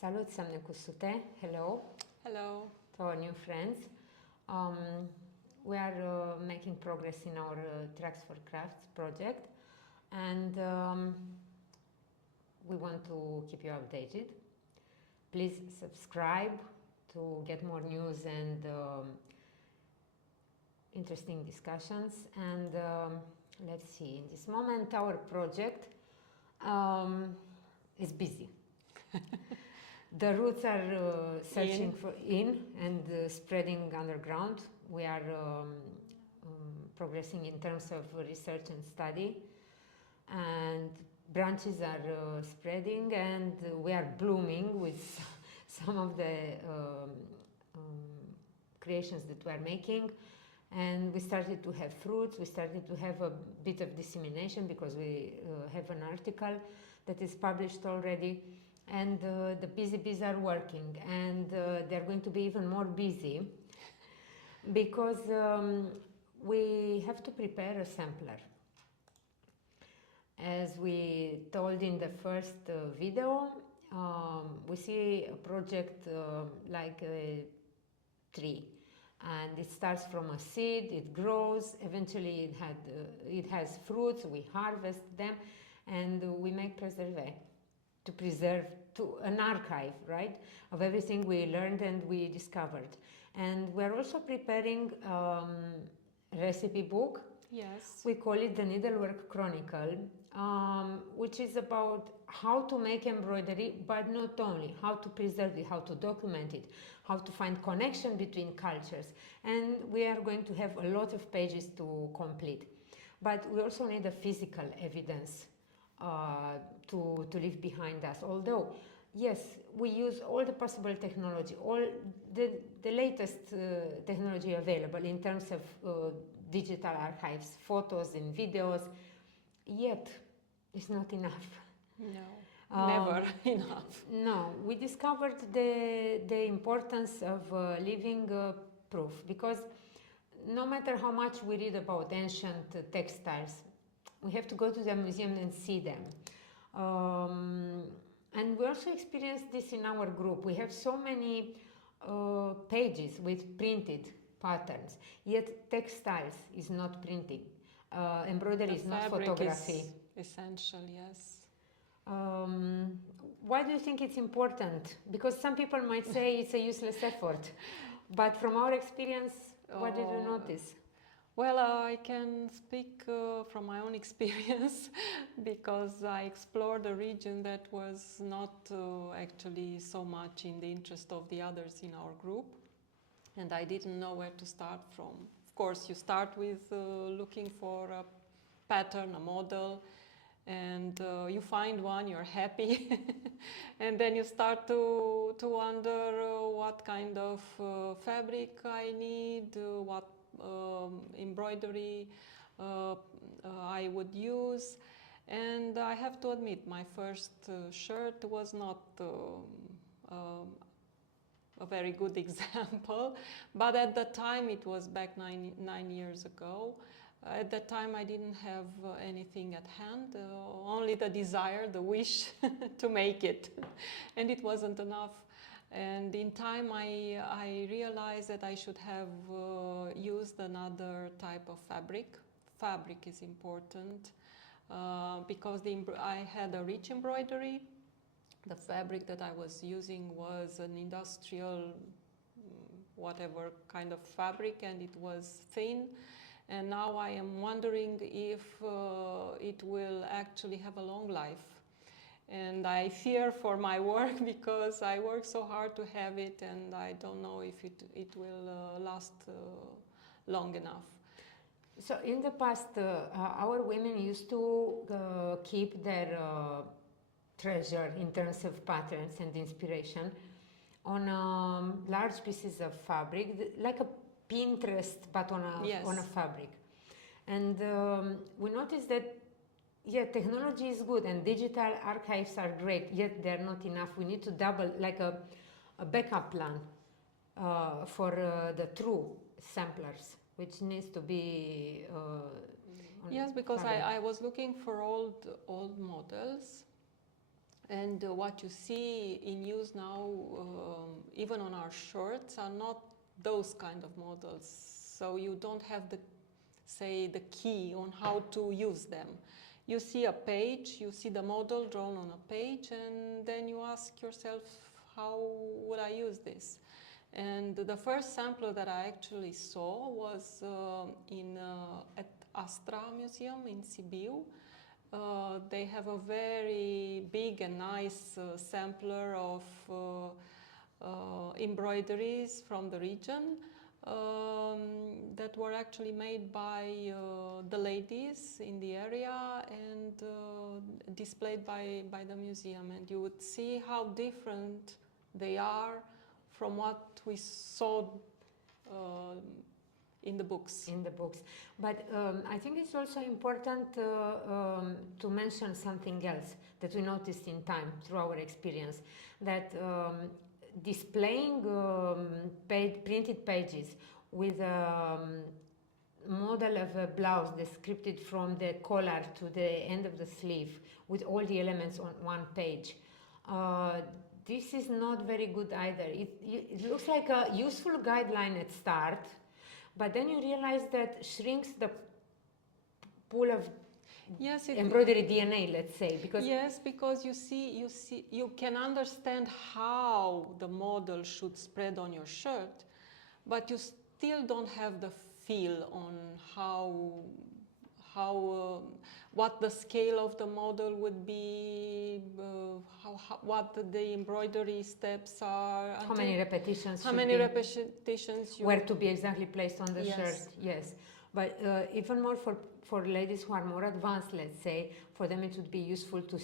Salut, Semne Cusute. Hello. Hello. To our new friends. We are making progress in our Tracks for Crafts project, and we want to keep you updated. Please subscribe to get more news and interesting discussions. And let's see, in this moment our project is busy. The roots are searching for and spreading underground. We are progressing in terms of research and study, and branches are spreading, and we are blooming with some of the creations that we are making. And we started to have fruits, we started to have a bit of dissemination because we have an article that is published already. And the busy bees are working, and they're going to be even more busy because we have to prepare a sampler. As we told in the first video, we see a project like a tree, and it starts from a seed, it grows, eventually it has fruits, we harvest them, and we make to preserve to an archive, right, of everything we learned and we discovered. And we're also preparing a recipe book. Yes. We call it the Needlework Chronicle, which is about how to make embroidery, but not only, how to preserve it, how to document it, how to find connection between cultures. And we are going to have a lot of pages to complete. But we also need a physical evidence to leave behind us. Although, yes, we use all the possible technology, all the latest technology available in terms of digital archives, photos and videos, yet it's not enough. No, never enough. No, we discovered the importance of living proof, because no matter how much we read about ancient textiles, we have to go to the museum and see them. And we also experienced this in our group. We have so many pages with printed patterns, yet textiles is not printing. Embroidery is not photography. Is essential, yes. Why do you think it's important? Because some people might say it's a useless effort, but from our experience, what did you notice? Well, I can speak from my own experience because I explored a region that was not actually so much in the interest of the others in our group, and I didn't know where to start from. Of course, you start with looking for a pattern, a model, and you find one, you're happy, and then you start to wonder what kind of fabric I need, what embroidery I would use. And I have to admit, my first shirt was not a very good example, but at the time, it was back nine years ago, at that time I didn't have anything at hand, only the desire, the wish to make it, and it wasn't enough. And in time I realized that I should have used another type of fabric. Fabric is important because I had a rich embroidery. The fabric that I was using was an industrial whatever kind of fabric, and it was thin. And now I am wondering if it will actually have a long life. And I fear for my work because I work so hard to have it, and I don't know if it will last long enough. So in the past, our women used to keep their treasure in terms of patterns and inspiration on large pieces of fabric, like a Pinterest, but on a fabric. And we noticed that, yeah, technology is good and digital archives are great, yet they're not enough. We need to double, like a backup plan for the true samplers, which needs to be yes, because I was looking for old models, And what you see in use now, even on our shirts, are not those kind of models. So you don't have the, say, the key on how to use them. You see a page, you see the model drawn on a page, and then you ask yourself, how would I use this? And the first sampler that I actually saw was at Astra Museum in Sibiu. They have a very big and nice sampler of embroideries from the region that were actually made by the ladies in the area and displayed by the museum. And you would see how different they are from what we saw in the books. In the books. But I think it's also important to mention something else that we noticed in time through our experience, that displaying printed pages with a model of a blouse described from the collar to the end of the sleeve with all the elements on one page. This is not very good either. It looks like a useful guideline at start, but then you realize that shrinks the pool of embroidery DNA, let's say, because because you can understand how the model should spread on your shirt, but you still don't have the feel on what the scale of the model would be, what the embroidery steps are, how many repetitions, where to be exactly placed on the shirt. Yes, but even more for ladies who are more advanced, let's say, for them it would be useful to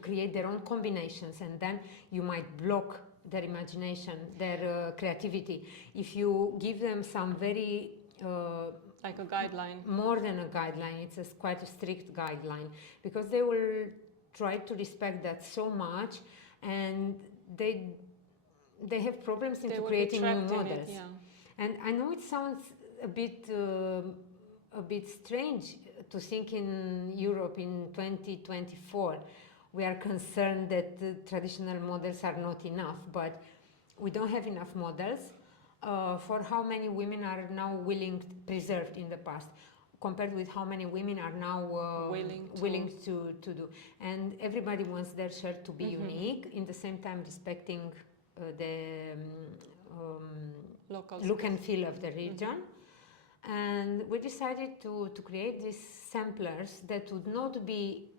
create their own combinations, and then you might block their imagination, their creativity, if you give them some very like a guideline. More than a guideline, it's quite a strict guideline, because they will try to respect that so much, and they have problems into creating new models. And I know it sounds a bit strange to think in Europe in 2024. We are concerned that the traditional models are not enough, but we don't have enough models. For how many women are now preserved in the past, compared with how many women are now willing to do. And everybody wants their shirt to be unique, in the same time respecting the local look and feel of the region. And we decided to create these samplers that would not be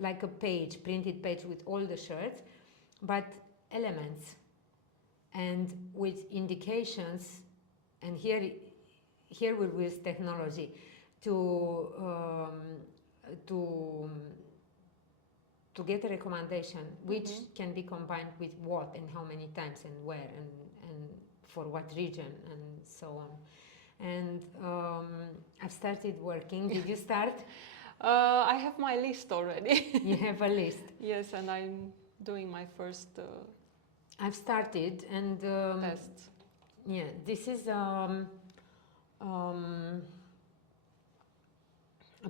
like a printed page with all the shirts, but elements, and with indications. And here we use technology to get a recommendation which can be combined with what and how many times and where and for what region and so on. And I've started working. Did you start? I have my list already. You have a list? Yes, and I'm doing my first I've started, and test. Yeah, this is a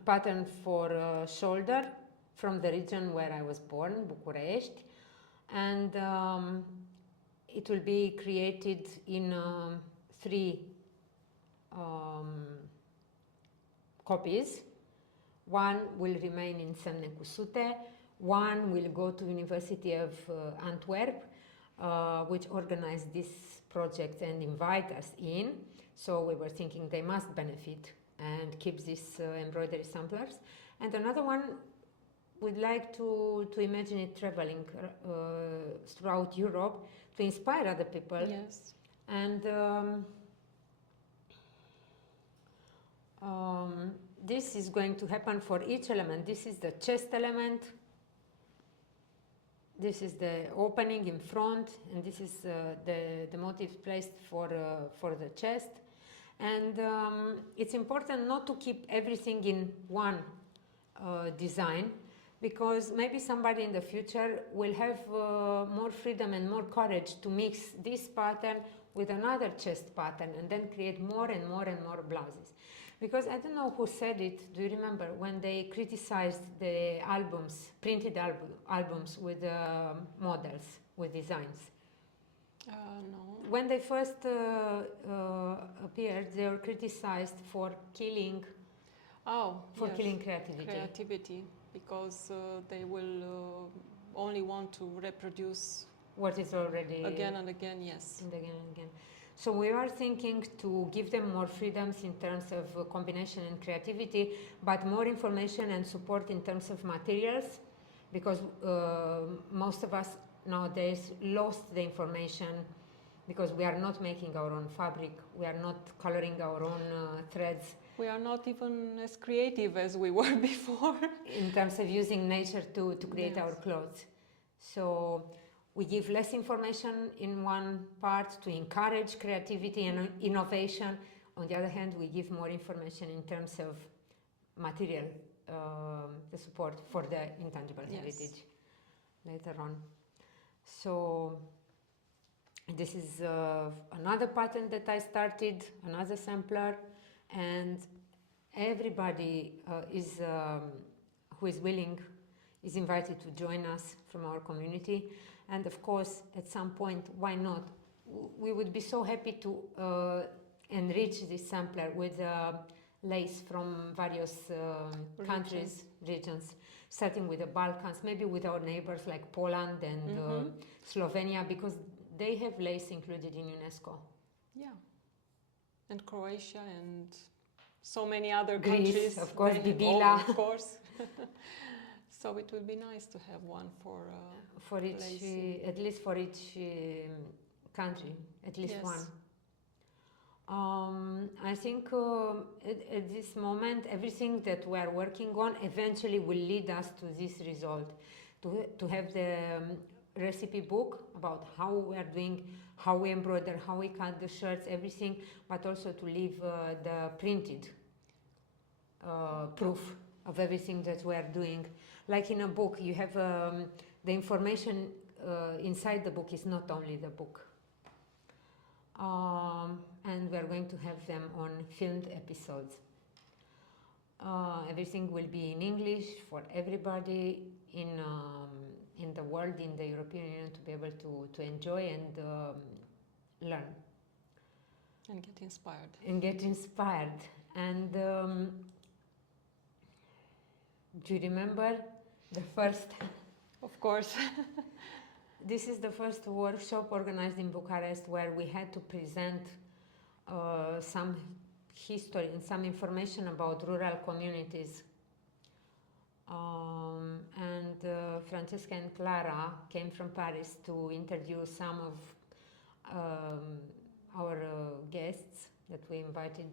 pattern for shoulder from the region where I was born, Bucharest, and it will be created in 3 copies. One will remain in Semne Cusute, one will go to University of Antwerp, which organized this project and invite us in. So we were thinking they must benefit and keep these embroidery samplers. And another one, we'd like to imagine it traveling throughout Europe to inspire other people. Yes. And this is going to happen for each element. This is the chest element. This is the opening in front, and this is the motif placed for the chest. And it's important not to keep everything in one design, because maybe somebody in the future will have more freedom and more courage to mix this pattern with another chest pattern and then create more and more and more blouses. Because I don't know who said it. Do you remember when they criticized the albums, printed albums with models, with designs? No. When they first appeared, they were criticized for killing killing creativity. Creativity, because they will only want to reproduce what is already again and again, yes. And again and again. So we are thinking to give them more freedoms in terms of combination and creativity, but more information and support in terms of materials, because most of us nowadays lost the information because we are not making our own fabric, we are not coloring our own threads. We are not even as creative as we were before. In terms of using nature to create Yes. our clothes. So we give less information in one part to encourage creativity and innovation. On the other hand, we give more information in terms of material, the support for the intangible Yes. heritage later on. So this is another pattern that I started, another sampler, and everybody who is willing is invited to join us from our community. And of course, at some point, why not? We would be so happy to enrich this sampler with lace from various countries, regions, starting with the Balkans, maybe with our neighbors like Poland and Slovenia, because they have lace included in UNESCO. Yeah, and Croatia and so many other Greece, countries. of course, They have Bibila. all, of course. So it would be nice to have one for each, lace. at least for each country, at least Yes. one. I think at this moment, everything that we are working on eventually will lead us to this result, to have the recipe book about how we are doing, how we embroider, how we cut the shirts, everything, but also to leave the printed proof of everything that we are doing. Like in a book, you have the information inside the book is not only the book. And we are going to have them on filmed episodes. Everything will be in English for everybody in the world, in the European Union, to be able to enjoy and learn. And get inspired. And get inspired. And do you remember the first? Of course. This is the first workshop organized in Bucharest where we had to present some history and some information about rural communities. And Francesca and Clara came from Paris to interview some of our guests that we invited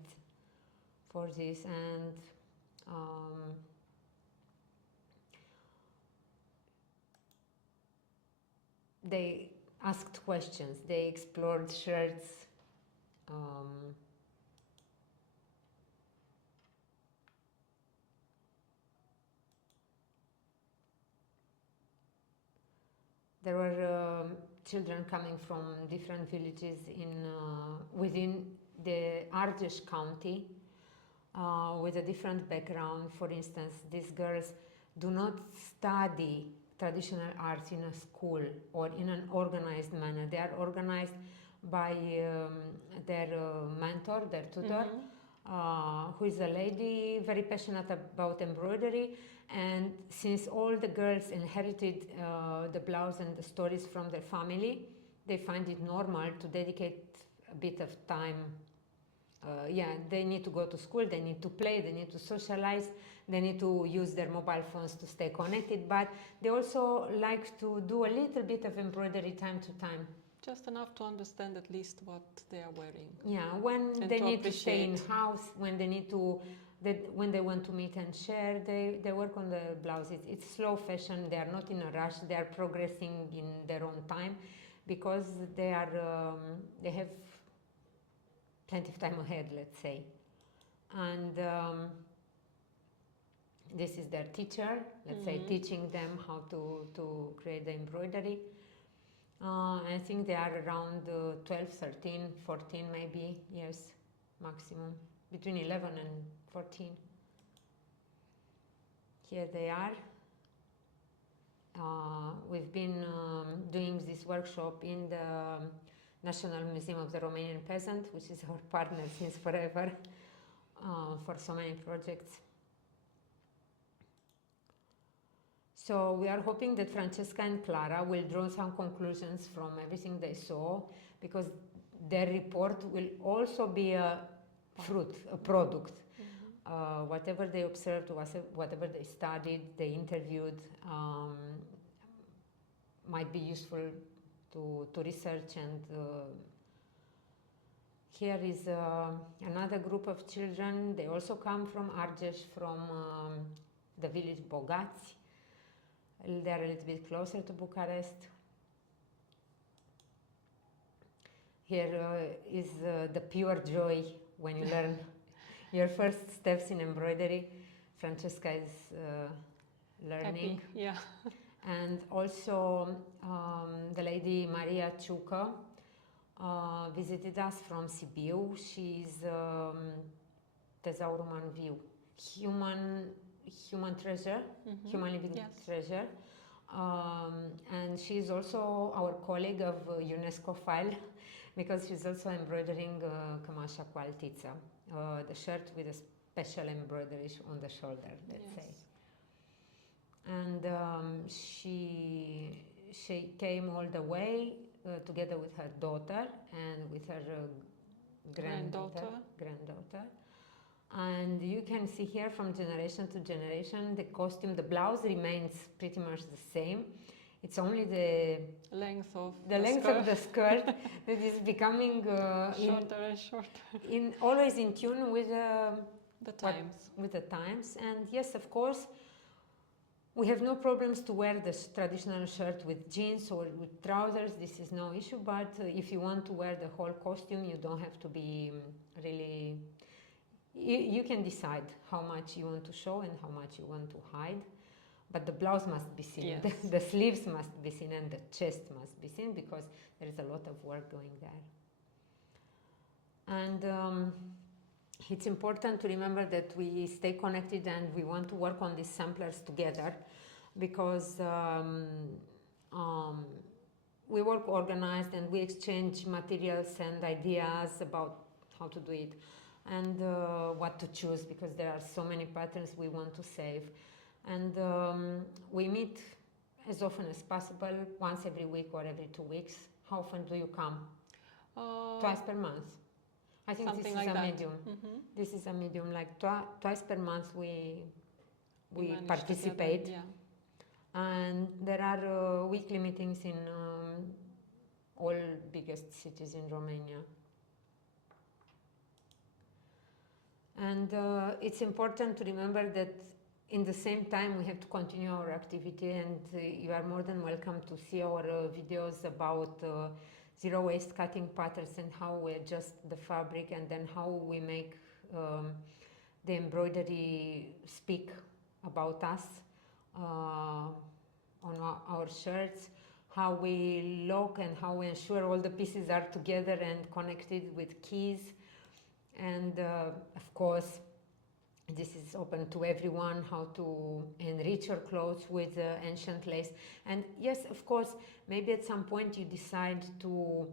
for this, and they asked questions, they explored shirts. There were children coming from different villages within the Argeș County with a different background. For instance, these girls do not study traditional arts in a school or in an organized manner. They are organized by their mentor, their tutor, who is a lady very passionate about embroidery. And since all the girls inherited the blouse and the stories from their family, they find it normal to dedicate a bit of time. They need to go to school, they need to play, they need to socialize, they need to use their mobile phones to stay connected, but they also like to do a little bit of embroidery time to time. Just enough to understand at least what they are wearing. Yeah, when and they to need to stay in appreciate. house, when they need to, when they want to meet and share, they work on the blouses. It's slow fashion, they are not in a rush, they are progressing in their own time, because they have plenty of time ahead, let's say. And this is their teacher, let's say, teaching them how to create the embroidery. I think they are around 12, 13, 14 maybe years maximum. between 11 and 14. Here they are. We've been doing this workshop in the National Museum of the Romanian Peasant, which is our partner since forever for so many projects. So we are hoping that Francesca and Clara will draw some conclusions from everything they saw, because their report will also be a fruit, a product. Whatever they observed, whatever they studied, they interviewed, might be useful to research. And here is another group of children. They also come from Argeș, from the village Bogați. They are a little bit closer to Bucharest. Here is the pure joy when you learn your first steps in embroidery. Francesca is learning. Happy. Yeah. And also the lady Maria Ciucă visited us from Sibiu. She's Tezaurul Uman Viu, human treasure, human living treasure. And she's also our colleague of UNESCO file, because she's also embroidering cămașa cu altiță, the shirt with a special embroidery on the shoulder, let's say. And she came all the way together with her daughter and with her granddaughter. And you can see here from generation to generation, the costume, the blouse remains pretty much the same. It's only the length of the skirt that is becoming shorter and shorter. Always in tune with the times. With the times. And yes, of course, we have no problems to wear this traditional shirt with jeans or with trousers. This is no issue. But if you want to wear the whole costume, you don't have to be really. You can decide how much you want to show and how much you want to hide. But the blouse must be seen, yes. the sleeves must be seen, and the chest must be seen, because there is a lot of work going there. And it's important to remember that we stay connected and we want to work on these samplers together, because we work organized and we exchange materials and ideas about how to do it and what to choose, because there are so many patterns we want to save. And we meet as often as possible, once every week or every 2 weeks. How often do you come? Twice per month. I think this is like a medium. This is a medium, like twice per month we participate. And there are weekly meetings in all biggest cities in Romania. And it's important to remember that in the same time we have to continue our activity, and you are more than welcome to see our videos about zero waste cutting patterns and how we adjust the fabric, and then how we make the embroidery speak about us on our shirts, how we lock and how we ensure all the pieces are together and connected with keys. And of course, this is open to everyone, how to enrich your clothes with ancient lace. And yes, of course, maybe at some point you decide to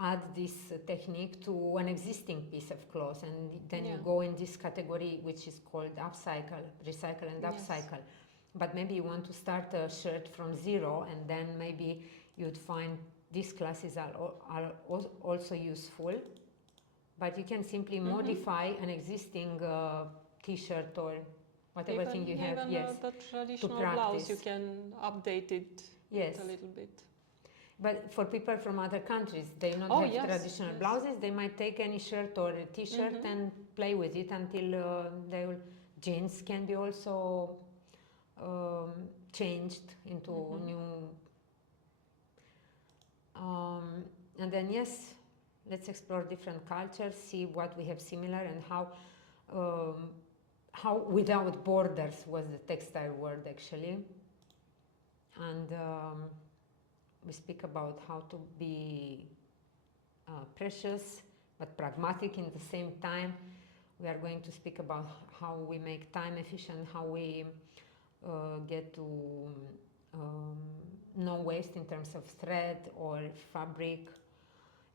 add this technique to an existing piece of cloth, and then you go in this category which is called upcycle, recycle and upcycle. But maybe you want to start a shirt from zero, and then maybe you'd find these classes are also useful. But you can simply modify an existing T-shirt or whatever thing you have, the traditional blouse, you can update it a little bit. But for people from other countries, they don't have traditional blouses. They might take any shirt or a T-shirt and play with it until they will. Jeans can be also changed into new. And then let's explore different cultures, see what we have similar, and how without borders was the textile word actually. And we speak about how to be precious but pragmatic in the same time. We are going to speak about how we make time efficient, how we get to no waste in terms of thread or fabric.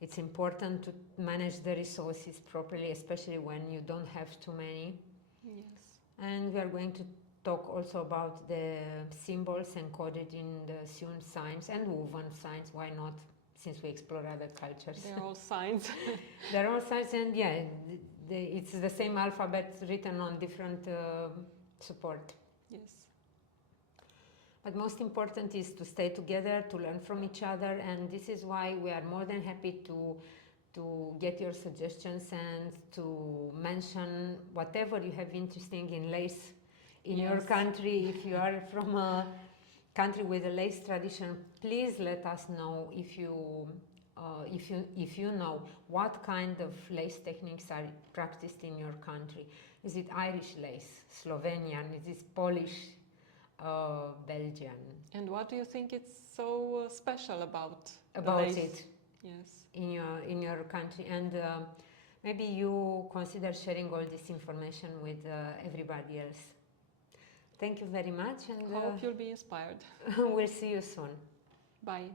It's important to manage the resources properly, especially when you don't have too many. Yes. And we are going to talk also about the symbols encoded in the sewn signs and woven signs. Why not, since we explore other cultures? They're all signs. They're all signs, and yeah, it's the same alphabet written on different support. Yes. But most important is to stay together, to learn from each other, and this is why we are more than happy to get your suggestions and to mention whatever you have interesting in lace in your country. If you are from a country with a lace tradition, please let us know if you know what kind of lace techniques are practiced in your country. Is it Irish lace, Slovenian? Is it Polish, Belgian? And what do you think it's so special about About lace? it? Yes. In your country, and maybe you consider sharing all this information with everybody else. Thank you very much, and Hope you'll be inspired. we'll see you soon. Bye.